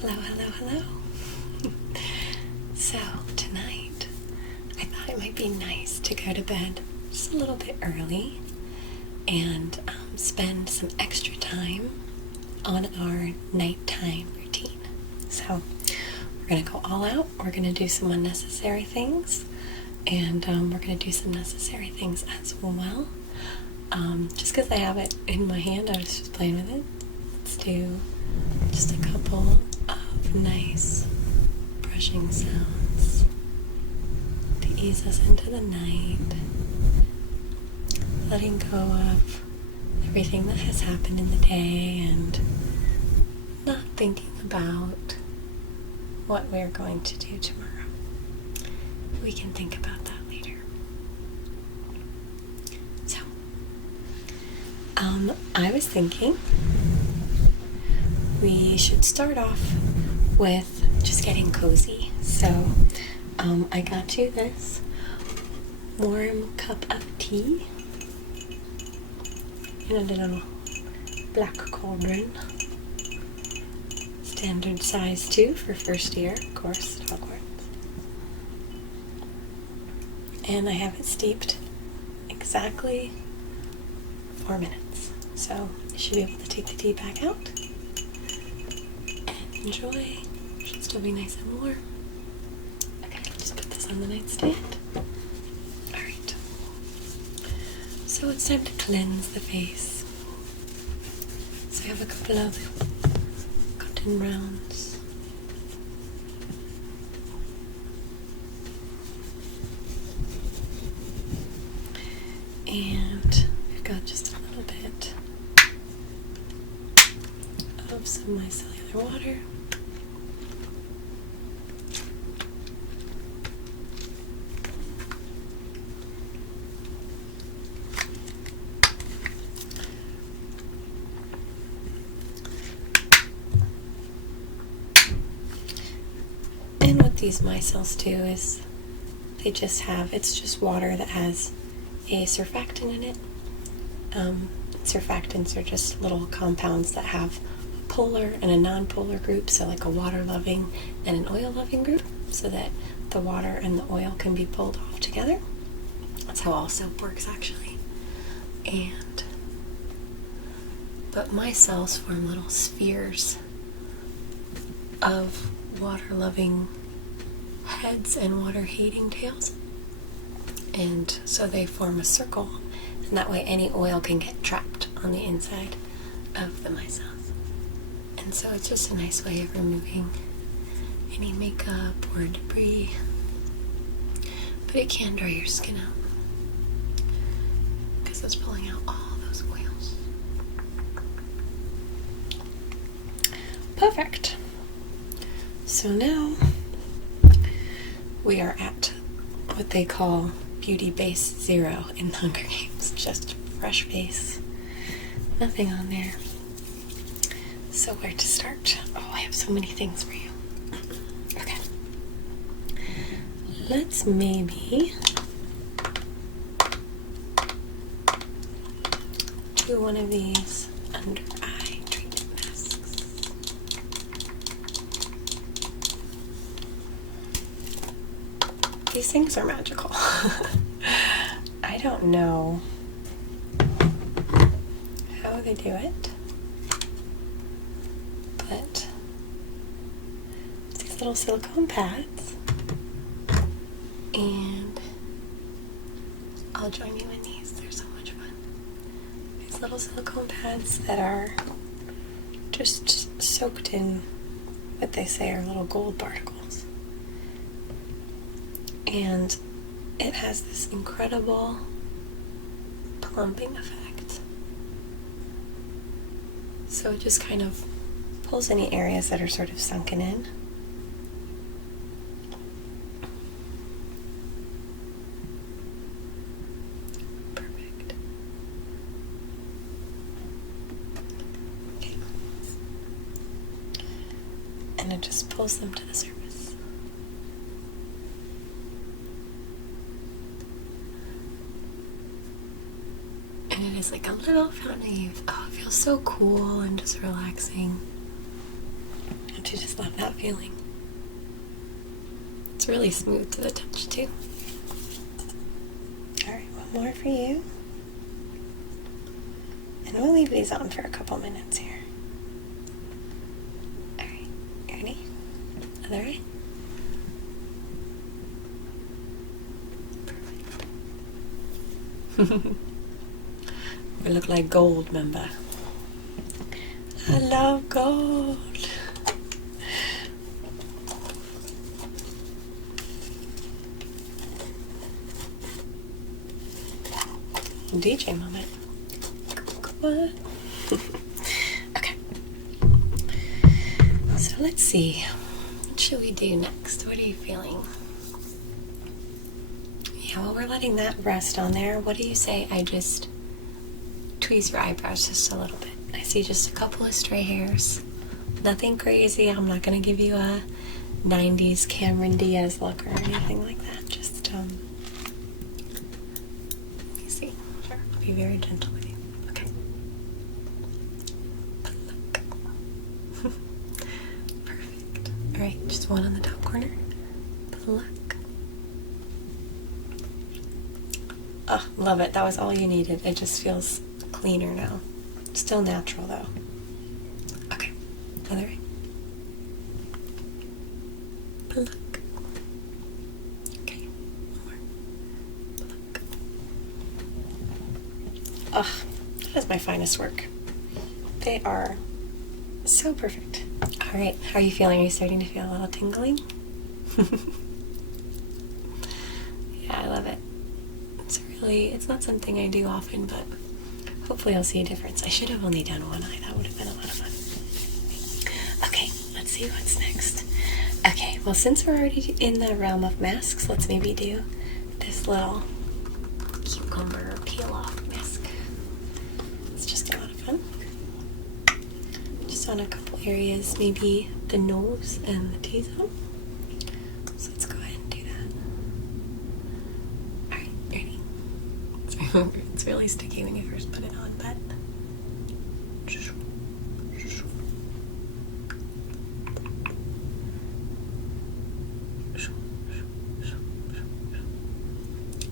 Hello, hello, hello. So, tonight, I thought it might be nice to go to bed just a little bit early and spend some extra time on our nighttime routine. So, we're going to go all out. We're going to do some unnecessary things, and we're going to do some necessary things as well. Just because I have it in my hand, I was just playing with it. Let's do just a couple of nice brushing sounds to ease us into the night, letting go of everything that has happened in the day and not thinking about what we're going to do tomorrow. We can think about that later. So, I was thinking we should start off with just getting cozy. So, I got you this warm cup of tea in a little black cauldron. Standard size too for first year, of course, Hogwarts. And I have it steeped exactly 4 minutes. So you should be able to take the tea back out and enjoy. It should still be nice and warm. Okay, just put this on the nightstand. Alright. So it's time to cleanse the face. So I have a couple of cotton rounds. And we've got just a little bit of some micellar water. And what these micelles do is it's just water that has a surfactant in it. Surfactants are just little compounds that have a polar and a non-polar group, so like a water-loving and an oil-loving group, so that the water and the oil can be pulled off together. That's how all soap works, actually. But micelles form little spheres of water-loving heads and water-hating tails. And so they form a circle, and that way any oil can get trapped on the inside of the micelles. And so it's just a nice way of removing any makeup or debris, but it can dry your skin out because it's pulling out all those oils. Perfect. So now we are at what they call Beauty Base 0 in the Hunger Games. Just fresh face. Nothing on there. So where to start? Oh, I have so many things for you. Okay. Let's maybe do one of these under eye treatment masks. These things are magical. I don't know how they do it, but it's these little silicone pads, and I'll join you in these. They're so much fun. These little silicone pads that are just soaked in what they say are little gold particles. And it has this incredible plumping effect. So it just kind of pulls any areas that are sort of sunken in. Perfect. Okay. And it just pulls them to the surface. And it is like a little fountain of youth. Oh, it feels so cool and just relaxing. Don't you just love that feeling? It's really smooth to the touch too. Alright, one more for you. And we'll leave these on for a couple minutes here. Alright, you ready? Other eye. Perfect. We look like gold, remember? I love gold. DJ moment. What? Okay. So let's see. What should we do next? What are you feeling? Yeah, while we're letting that rest on there, what do you say I just tweeze your eyebrows just a little bit? I see just a couple of stray hairs. Nothing crazy. I'm not going to give you a 90s Cameron Diaz look or anything like that. Just, let me see. Sure. I'll be very gentle with you. Okay. Pluck. Perfect. Alright, just one on the top corner. Pluck. Oh, love it. That was all you needed. It just feels cleaner now. Still natural though. Okay, other way. Pluck. Okay, one more. Pluck. Oh, that is my finest work. They are so perfect. Alright, how are you feeling? Are you starting to feel a little tingling? Yeah, I love it. It's not something I do often, but hopefully I'll see a difference. I should have only done one eye. That would have been a lot of fun. Okay, let's see what's next. Okay, well, since we're already in the realm of masks, let's maybe do this little cucumber peel-off mask. It's just a lot of fun. Just on a couple areas, maybe the nose and the T-zone. So let's go ahead and do that. Alright, ready? It's really sticky when you first put it on, but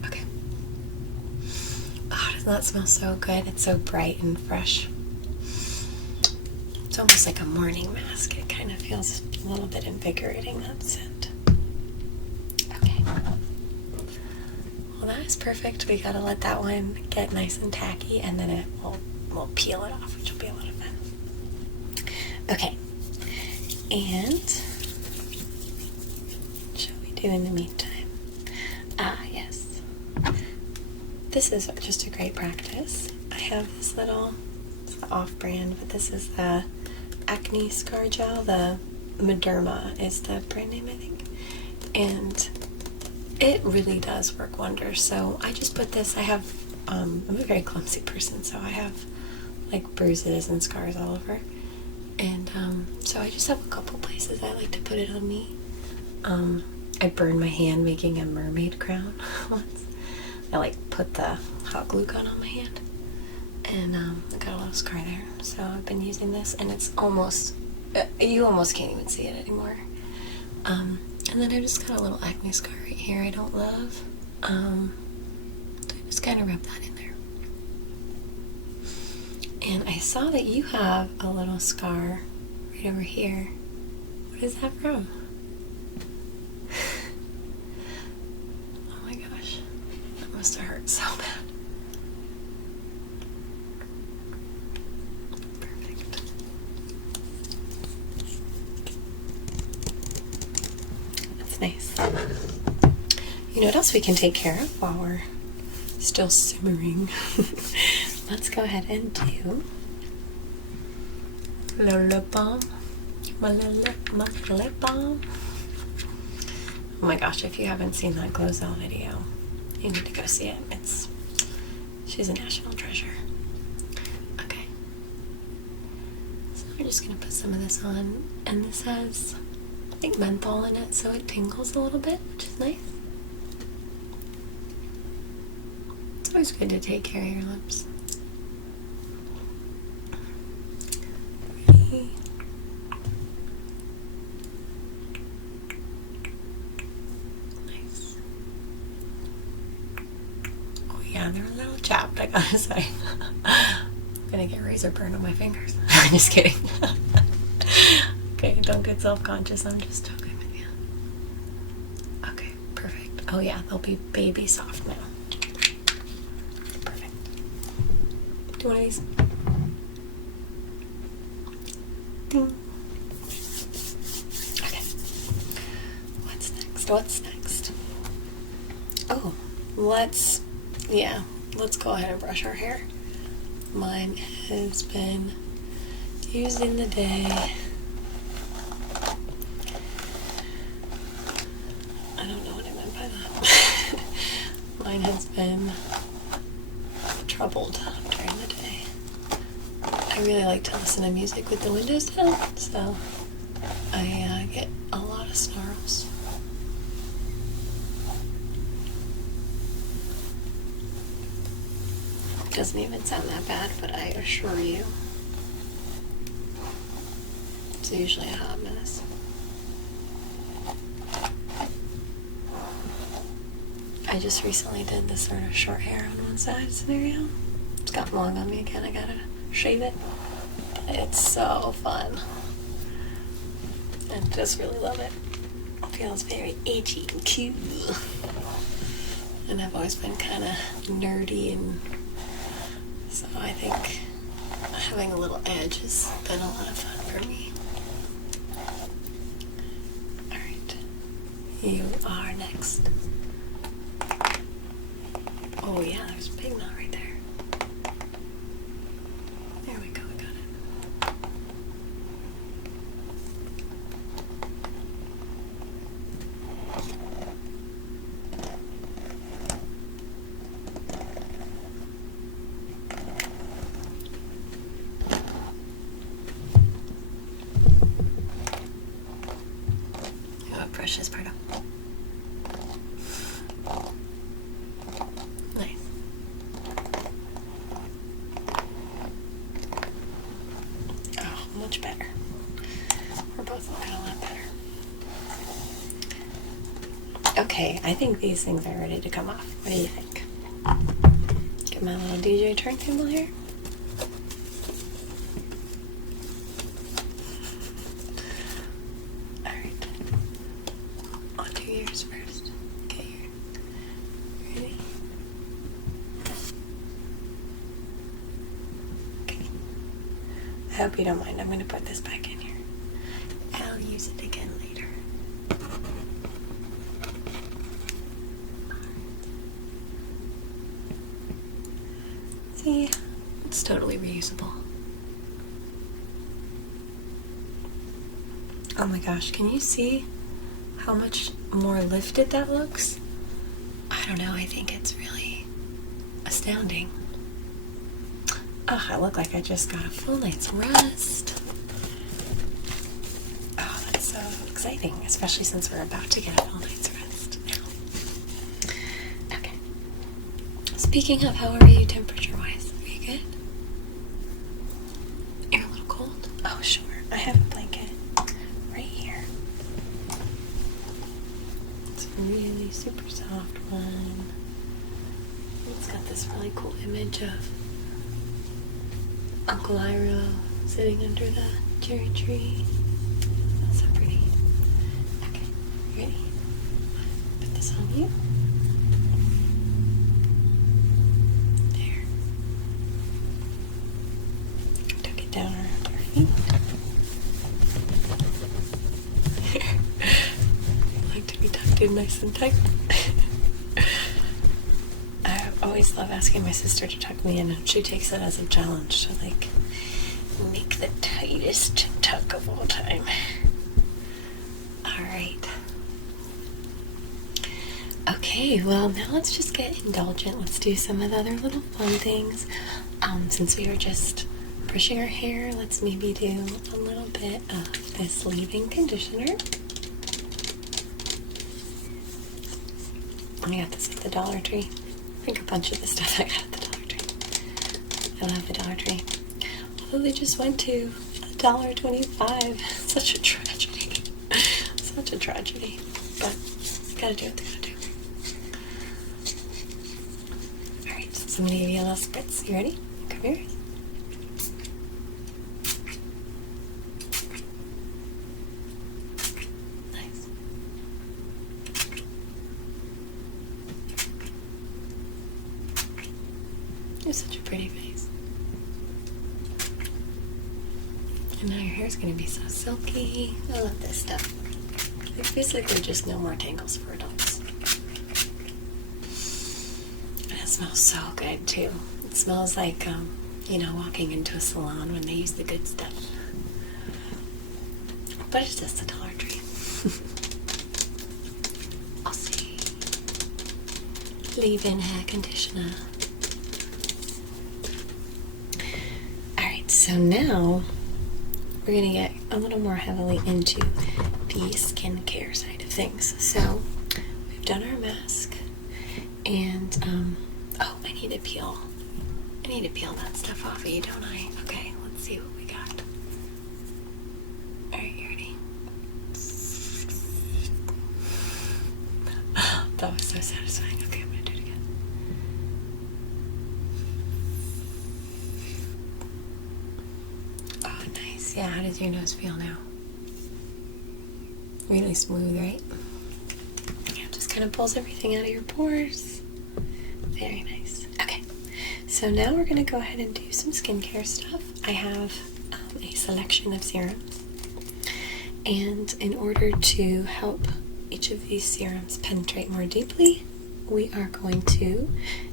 okay. Oh, doesn't that smell so good? It's so bright and fresh. It's almost like a morning mask. It kind of feels a little bit invigorating, that scent. Okay. Well, that is perfect. We gotta let that one get nice and tacky, and then we'll peel it off, which will be a lot of fun. Okay. And what shall we do in the meantime? Ah, yes. This is just a great practice. I have this little, it's the off-brand, but this is the Acne Scar Gel. The Mederma is the brand name, I think. And it really does work wonders. So I just put this, I'm a very clumsy person, so I have like bruises and scars all over. And so I just have a couple places I like to put it on me. I burned my hand making a mermaid crown once. I like put the hot glue gun on my hand, and I got a little scar there. So I've been using this, and it's almost, you almost can't even see it anymore. And then I just got a little acne scar right here I don't love. So I just kind of rub that in there. And I saw that you have a little scar right over here. What is that from? Oh my gosh. That must have hurt so bad. Perfect. That's nice. You know what else we can take care of while we're still simmering? Let's go ahead and do lip balm. My lip balm. Oh my gosh, if you haven't seen that Glozell video, you need to go see it. She's a national treasure. Okay. So I'm just gonna put some of this on, and this has, I think, menthol in it, so it tingles a little bit, which is nice. It's always good to take care of your lips. soft, I gotta say. I'm gonna get razor burn on my fingers. I'm just kidding. Okay, don't get self-conscious. I'm just joking with you. Okay, perfect. Oh yeah, they'll be baby soft now. Perfect. Do one of these. Ding. Okay. What's next? What's next? Oh, let's go ahead and brush our hair. Mine has been used in the day. I don't know what I meant by that. Mine has been troubled during the day. I really like to listen to music with the windows down, so I get a lot of snarls. It doesn't even sound that bad, but I assure you, it's usually a hot mess. I just recently did this sort of short hair on one side scenario. It's gotten long on me again. I gotta shave it. It's so fun. I just really love it. It feels very edgy and cool. And I've always been kind of nerdy, and so I think having a little edge has been a lot of fun for me. Alright. You are next. Oh yeah, there's a big knot right there. There we go, we got it. I'm gonna brush this part up. Nice. Oh, much better. We're both looking a lot better. Okay, I think these things are ready to come off. What do you think? Get my little DJ turntable here. Alright. I'll do yours first. Okay, here. Ready? Okay. I hope you don't mind. I'm going to put this back in here. I'll use it again later. See? It's totally reusable. Oh my gosh, can you see how much more lifted that looks? I don't know, I think it's really astounding. Oh, I look like I just got a full night's rest. Oh, that's so exciting, especially since we're about to get a full night's rest now. Okay. Speaking of, how are you temperature-wise? Are you good? You're a little cold? Oh, sure. I have a blanket right here. It's a really super soft one. It's got this really cool image of Uncle Iro sitting under the cherry tree. That's so pretty. Okay, ready? Put this on you. There. Tuck it down around our feet. I like to be tucked in nice and tight. I always love asking my sister to tuck me in, and she takes it as a challenge to like make the tightest tuck of all time. Alright. Okay, well now let's just get indulgent. Let's do some of the other little fun things. Since we were just brushing our hair, let's maybe do a little bit of this leave-in conditioner. I got this at the Dollar Tree. I think a bunch of the stuff I got at the Dollar Tree. I love the Dollar Tree. Although they just went to $1.25. Such a tragedy. Such a tragedy. But gotta do what they gotta do. Alright, so So I'm going to give you a little spritz. You ready? Cover your eyes. Nice. You have such a pretty face. And now your hair is going to be so silky. I love this stuff. There's basically just no more tangles for adults. And it smells so good too. It smells like, you know, walking into a salon when they use the good stuff. But it's just a Dollar Tree. I'll see. Leave-in hair conditioner. Alright, so now we're going to get a little more heavily into the skincare side of things. So we've done our mask, and oh, I need to peel that stuff off of you, don't I? Okay, let's see what we got. Alright, you ready? That was so satisfying. Okay, I'm gonna do it again. Oh, nice. Yeah, how does your nose feel now? Really smooth, right? Yeah, just kind of pulls everything out of your pores. Very nice. Okay, so now we're going to go ahead and do some skincare stuff. I have a selection of serums, and in order to help each of these serums penetrate more deeply, we are going to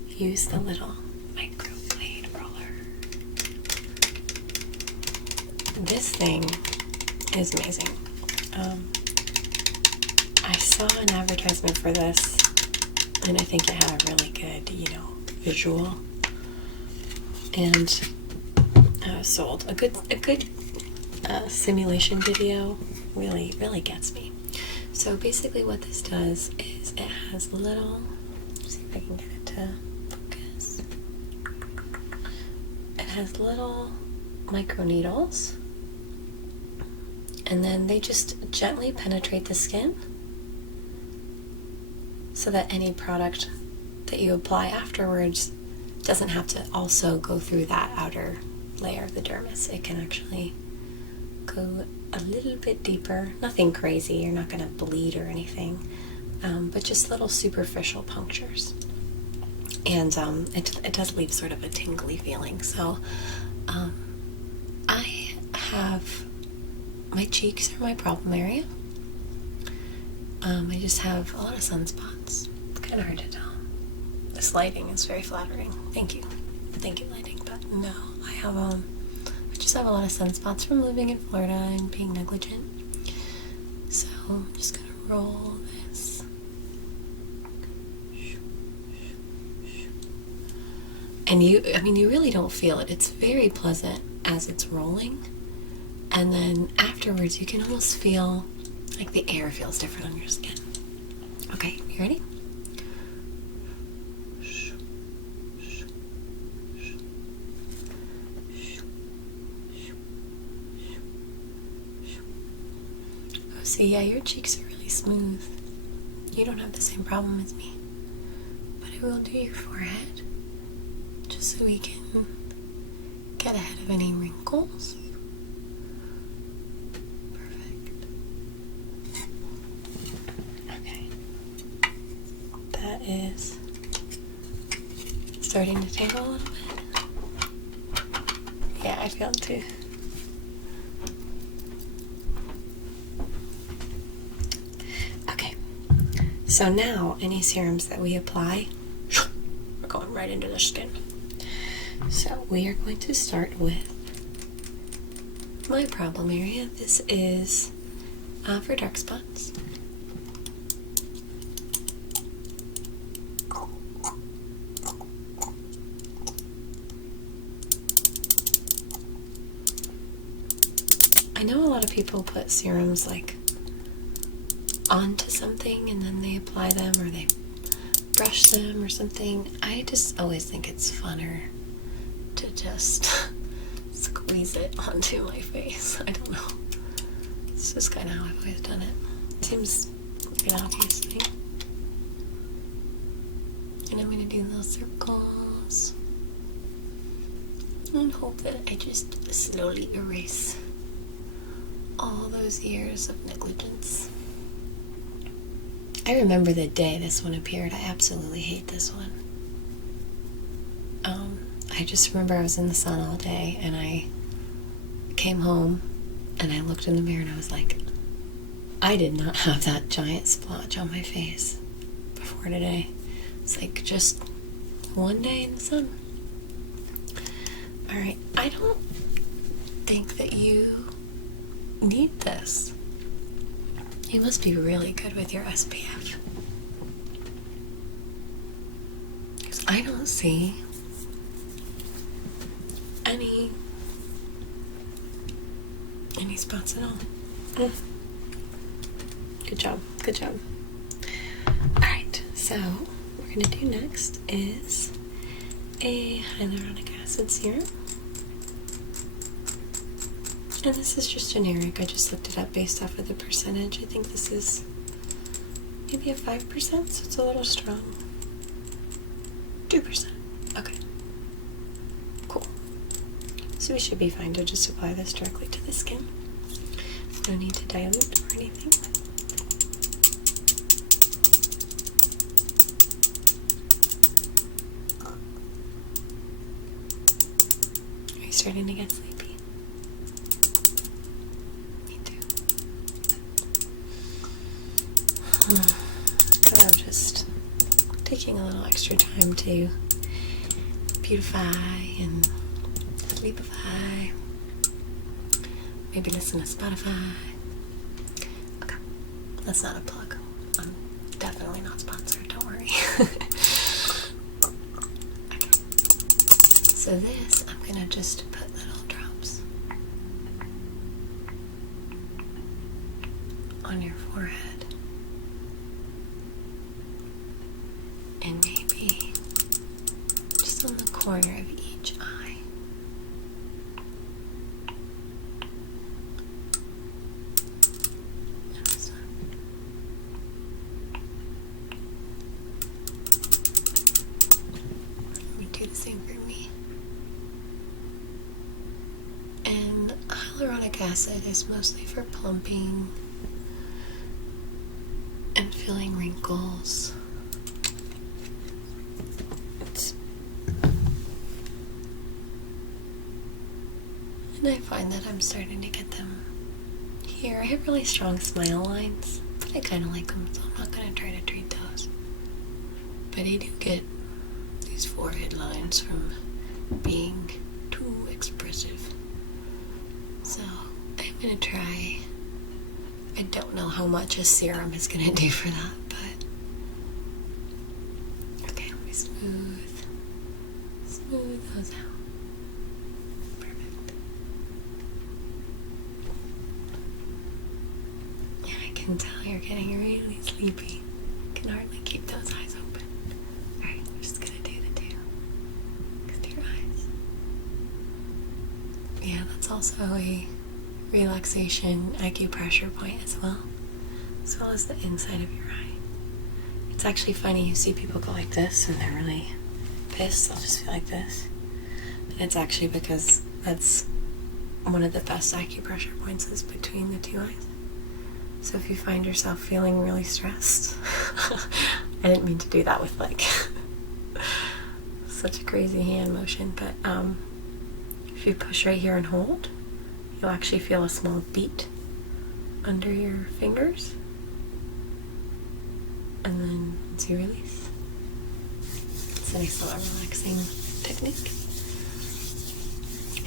use the little microblade roller. This thing is amazing. I saw an advertisement for this, and I think it had a really good, you know, visual, and I was sold. A good simulation video really gets me. So basically what this does is it has little, let's see if I can get it to focus. It has little micro needles, and then they just gently penetrate the skin so that any product that you apply afterwards doesn't have to also go through that outer layer of the dermis. It can actually go a little bit deeper. Nothing crazy, you're not going to bleed or anything, but just little superficial punctures. And it does leave sort of a tingly feeling. So I have, my cheeks are my problem area. I just have a lot of sunspots. It's kind of hard to tell. This lighting is very flattering. Thank you, lighting. But no, I just have a lot of sunspots from living in Florida and being negligent. So I'm just gonna roll this. And you really don't feel it. It's very pleasant as it's rolling. And then afterwards, you can almost feel like the air feels different on your skin. Okay, you ready? Oh, see, yeah, your cheeks are really smooth. You don't have the same problem as me. But I will do your forehead, just so we can get ahead of any wrinkles. That is starting to tingle a little bit. Yeah, I feel it too. Okay, so now any serums that we apply are going right into the skin. So we are going to start with my problem area. This is for dark spots. I know a lot of people put serums like onto something and then they apply them, or they brush them or something. I just always think it's funner to just squeeze it onto my face. I don't know. It's just kind of how I've always done it. Seems like an obvious thing. And I'm going to do little circles brows. And hope that I just slowly erase all those years of negligence. I remember the day this one appeared. I absolutely hate this one. I just remember I was in the sun all day, and I came home and I looked in the mirror and I was like, I did not have that giant splotch on my face before today. It's like just one day in the sun. Alright, I don't think that you need this. You must be really good with your SPF. Because I don't see any spots at all. Good job, good job. Alright, so what we're going to do next is a hyaluronic acid serum. And this is just generic. I just looked it up based off of the percentage. I think this is maybe a 5%, so it's a little strong. 2%. Okay. Cool. So we should be fine to just apply this directly to the skin. No need to dilute or anything. Are you starting to get sleepy? Me too. So I'm just taking a little extra time to beautify and sleepify. Maybe listen to Spotify. Okay, that's not a plug. I'm definitely not sponsored, don't worry. Okay. So this, I'm gonna just put little drops on your forehead. And maybe just on the corner of each eye. Same for me. And hyaluronic acid is mostly for plumping and filling wrinkles. And I find that I'm starting to get them here. I have really strong smile lines, but I kind of like them, so I'm not going to try to treat those. But I do get these forehead lines from being too expressive. So I'm gonna try. I don't know how much a serum is gonna do for that, but okay, let me smooth those out. Perfect. Yeah, I can tell you're getting really sleepy. I can hardly keep those eyes open. Alright, I'm just gonna do the two. Close your eyes. Yeah, that's also a relaxation acupressure point as well as the inside of your eye. It's actually funny, you see people go like this and they're really pissed. They'll just feel like this. And it's actually because that's one of the best acupressure points is between the two eyes. So if you find yourself feeling really stressed, I didn't mean to do that with like such a crazy hand motion, but if you push right here and hold, you'll actually feel a small beat under your fingers, and then once you release, it's a nice little relaxing technique.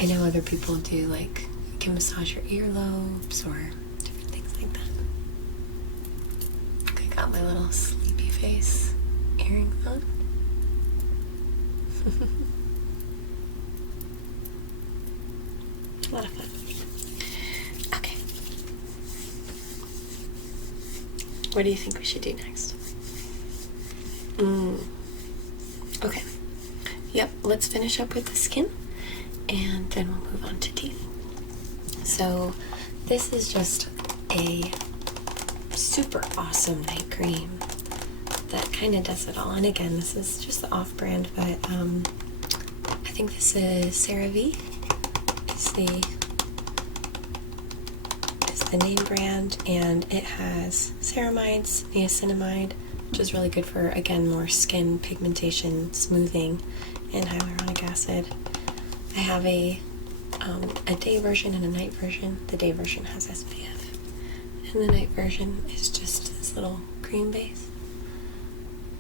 I know other people do, like, you can massage your earlobes or different things like that. I got my little sleepy face earrings on. A lot of fun. Okay. What do you think we should do next? Okay. Yep, let's finish up with the skin, and then we'll move on to teeth. So, this is just a super awesome night cream that kind of does it all. And again, this is just the off-brand, but think this is CeraVe. It's the name brand, and it has ceramides, niacinamide, which is really good for, again, more skin pigmentation, smoothing, and hyaluronic acid. I have a day version and a night version. The day version has SPF, and the night version is just this little cream base.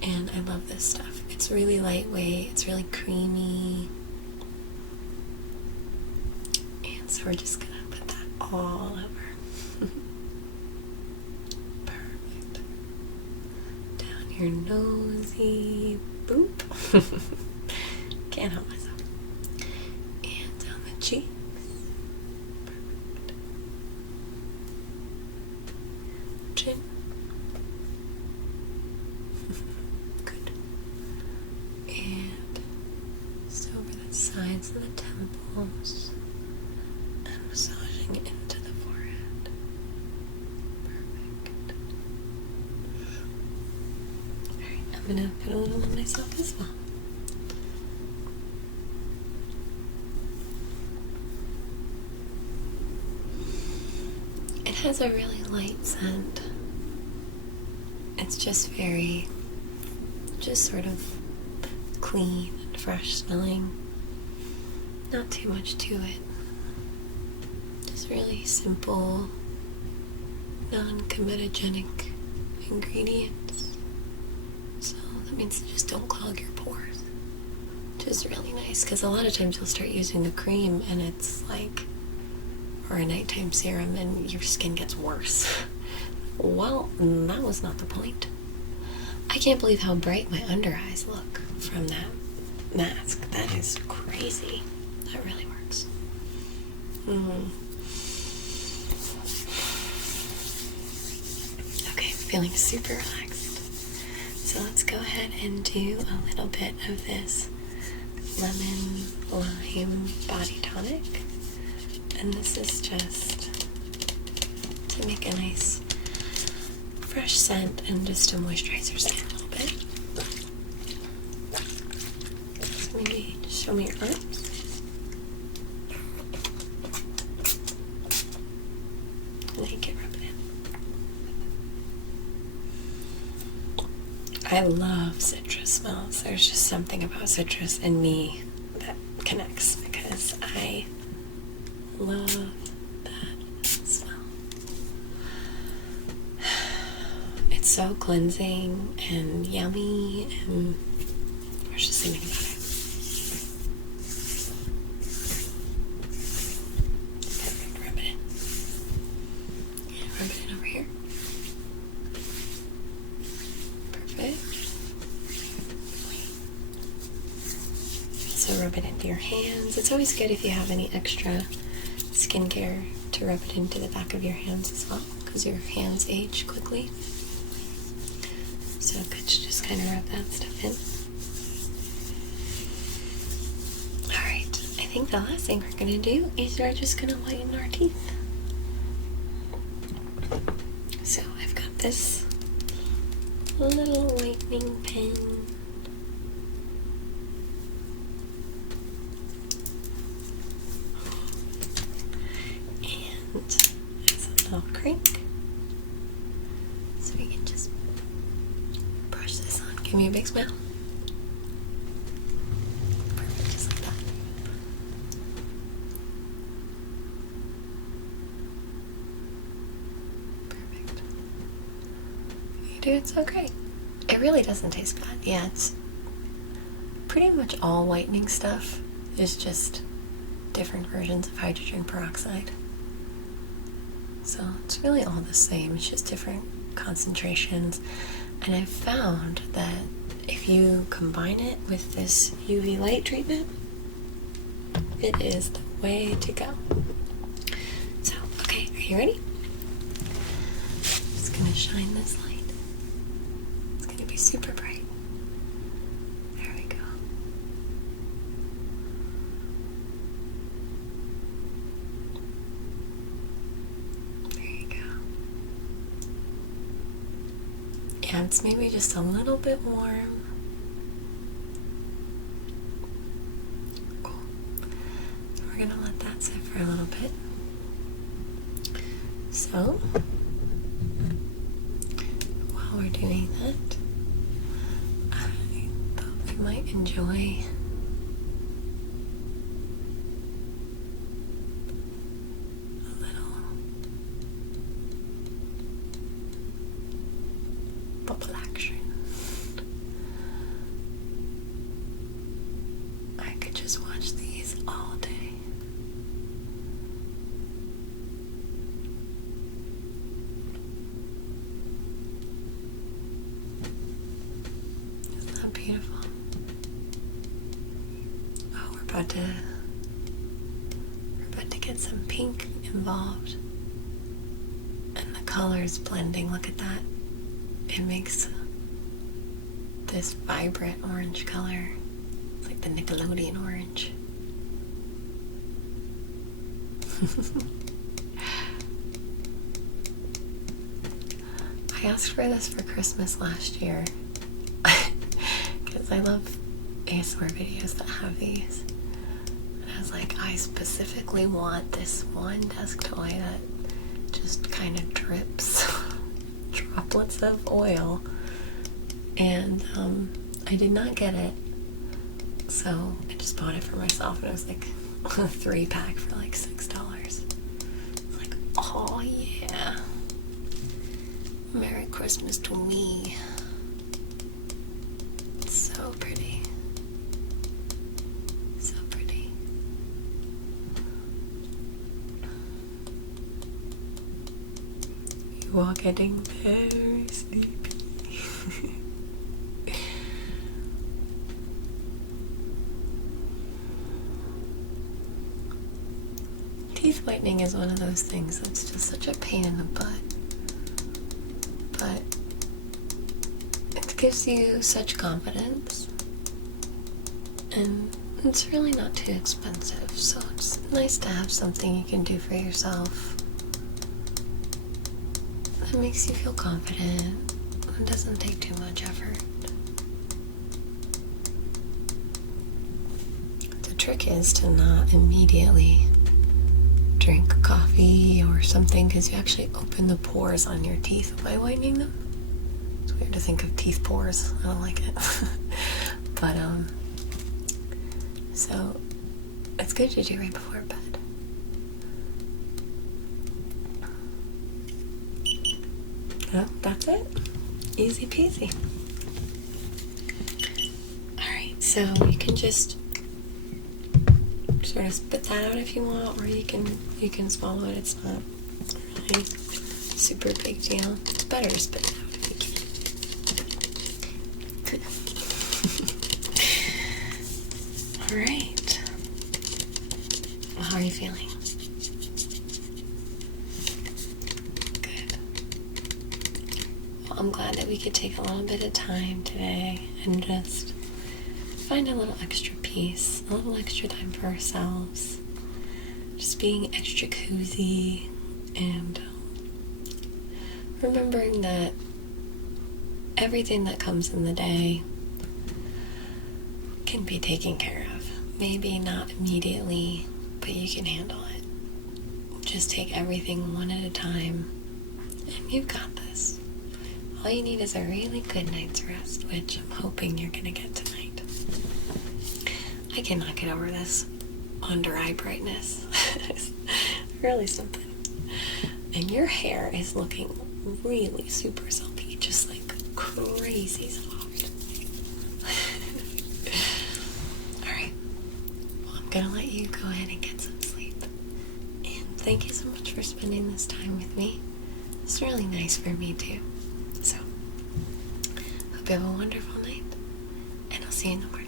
And I love this stuff. It's really lightweight, it's really creamy. And so we're just gonna put that all over. Perfect. Down your nosy, boop. Can't help myself. And down the cheeks. Perfect. Chin. Good. And just over the sides of the temples and massaging into the forehead. Perfect. Alright, I'm gonna put a little on myself as well. It has a really light scent. It's just very, just sort of clean and fresh smelling. Not too much to it. Just really simple, non-comedogenic ingredients. So that means they just don't clog your pores. Which is really nice, because a lot of times you'll start using a cream and it's like, or a nighttime serum, and your skin gets worse. Well, that was not the point. I can't believe how bright my under eyes look from that mask. That is crazy. That really works. Okay, feeling super relaxed. So let's go ahead and do a little bit of this lemon lime body tonic. And this is just to make a nice fresh scent and just to moisturize your skin a little bit. So maybe just show me your arms. And then you can rub it in. I love citrus smells. There's just something about citrus and me that connects, because I love that smell. It's so cleansing and yummy, and there's just something about it. Perfect. Rub it in. And rub it in over here. Perfect. So rub it into your hands. It's always good if you have any extra skincare to rub it into the back of your hands as well, because your hands age quickly. So good to just kind of rub that stuff in. Alright, I think the last thing we're going to do is we're just going to whiten our teeth. So I've got this little whitening pen. It's a little crank, so we can just brush this on. Give me a big smile. Perfect, just like that. Perfect. You do it so great. It really doesn't taste bad. Yeah, it's pretty much all whitening stuff is just different versions of hydrogen peroxide. So it's really all the same, it's just different concentrations. And I've found that if you combine it with this UV light treatment, it is the way to go. So, okay, are you ready? Just gonna shine this light. It's gonna be super bright. There we go. Yeah, it's maybe just a little bit warm. Cool. relax it for a little bit. So, while we're doing that, I thought we might enjoy a little bubble action. I could just watch these all day. Beautiful. Oh, we're about to get some pink involved, and the colors blending. Look at that. It makes this vibrant orange color. It's like the Nickelodeon orange. I asked for this for Christmas last year. I love ASMR videos that have these. And I was like, I specifically want this one desk toy that just kind of drips droplets of oil. And I did not get it. So I just bought it for myself, and it was like a 3-pack for like $6. It's like, oh yeah. Merry Christmas to me. So pretty. So pretty. You are getting very sleepy. Teeth whitening is one of those things that's just such a pain in the butt. But it gives you such confidence, and it's really not too expensive, so it's nice to have something you can do for yourself that makes you feel confident and doesn't take too much effort. The trick is to not immediately drink coffee or something, because you actually open the pores on your teeth by whitening them. It's weird to think of teeth pores. I don't like it. But, so it's good to do right before bed. Well, that's it. Easy peasy. Alright, so you can just sort of spit that out if you want, or you can swallow it. It's not really super big deal. It's better to spit it out if you can. Alright. Well, how are you feeling? Good. Well, I'm glad that we could take a little bit of time today and just find a little extra peace, a little extra time for ourselves. Just being extra cozy and remembering that everything that comes in the day can be taken care of. Maybe not immediately, but you can handle it. Just take everything one at a time, and you've got this. All you need is a really good night's rest, which I'm hoping you're gonna get tonight. I cannot get over this under eye brightness. It's really something. And your hair is looking really super silky, just like crazy soft. Alright. Well, I'm gonna let you go ahead and get some sleep. And thank you so much for spending this time with me. It's really nice for me too. So, hope you have a wonderful night, and I'll see you in the morning.